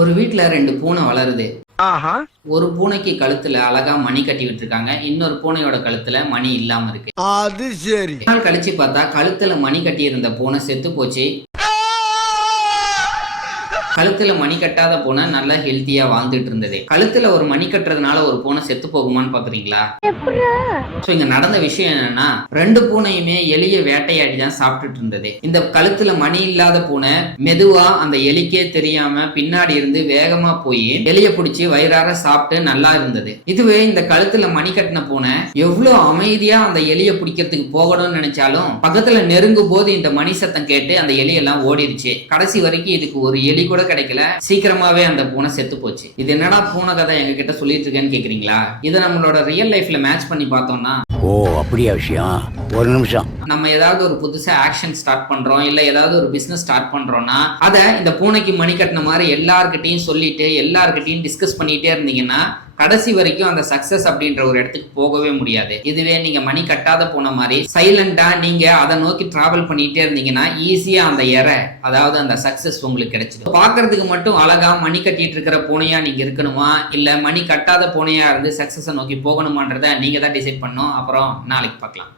ஒரு வீட்ல 2 பூனை வளருது. ஆஹா. ஒரு பூனைக்கு கழுத்துல அழகா மணி கட்டி விட்டுருக்காங்க. இன்னொரு பூனையோட கழுத்துல மணி இல்லாம இருக்கு. அது சரி. கொஞ்ச நாள் கழிச்சு பார்த்தா கழுத்துல மணி கட்டி இருந்த பூனை செத்து போச்சு. கழுத்துல மணி கட்டாத பூனை நல்லா ஹெல்த்தியா வாழ்ந்துட்டு இருந்தது. கழுத்துல ஒரு மணி கட்டுறதுனால ஒரு பூனை செத்து போகுமான்னு பாக்குறீங்களா? இங்க நடந்த விஷயம் என்னன்னா, 2 பூனையுமே எலிய வேட்டையாடி தான் சாப்பிட்டுட்டு இருந்தது. இந்த கழுத்துல மணி இல்லாத பூனை மெதுவா அந்த எலிக்கே தெரியாம பின்னாடி இருந்து வேகமா போய் எலிய பிடிச்சி வயிறார சாப்பிட்டு நல்லா இருந்தது. இதுவே இந்த கழுத்துல மணி கட்டின பூனை எவ்வளவு அமைதியா அந்த எலிய பிடிக்கிறதுக்கு போகணும்னு நினைச்சாலும் பக்கத்துல நெருங்கும் போது இந்த மணி சத்தம் கேட்டு அந்த எலியெல்லாம் ஓடிடுச்சு. கடைசி வரைக்கும் இதுக்கு ஒரு எலி கூட கிடைக்கல. சீக்கிரமாவே அந்த பூனை செத்து போச்சு. இது என்னடா பூனை கதை எங்க கிட்ட சொல்லிட்டு இருக்கேன்னு கேக்குறீங்களா? இதை நம்மளோட ரியல் லைஃப்ல மேட்ச் பண்ணி பார்த்தோம்னா, ஓ அப்படியா விஷயம், ஒரு நிமிஷம். நம்ம ஏதாவது ஒரு புதுசா ஆக்ஷன் ஸ்டார்ட் பண்றோம், இல்ல ஏதாவது ஒரு பிசினஸ் ஸ்டார்ட் பண்றோம்னா அதை இந்த பூனைக்கு மணி கட்டின மாதிரி எல்லார்கிட்டையும் சொல்லிட்டு எல்லார்கிட்டையும் டிஸ்கஸ் பண்ணிட்டே இருந்தீங்கன்னா கடைசி வரைக்கும் அந்த சக்சஸ் அப்படின்ற ஒரு இடத்துக்கு போகவே முடியாது. இதுவே நீங்க மணி கட்டாத போன மாதிரி சைலண்டா நீங்க அதை நோக்கி டிராவல் பண்ணிட்டே இருந்தீங்கன்னா ஈஸியா அந்த அதாவது அந்த சக்சஸ் உங்களுக்கு கிடைச்சிடும். பாக்குறதுக்கு மட்டும் அழகா மணி கட்டிட்டு இருக்கிற பூனையா நீங்க இருக்கணுமா, இல்ல மணி கட்டாத பூனையா இருந்து சக்சஸை நோக்கி போகணுமான்றத நீங்க தான் டிசைட் பண்ணணும். அப்புறம் நாளைக்கு பார்க்கலாம்.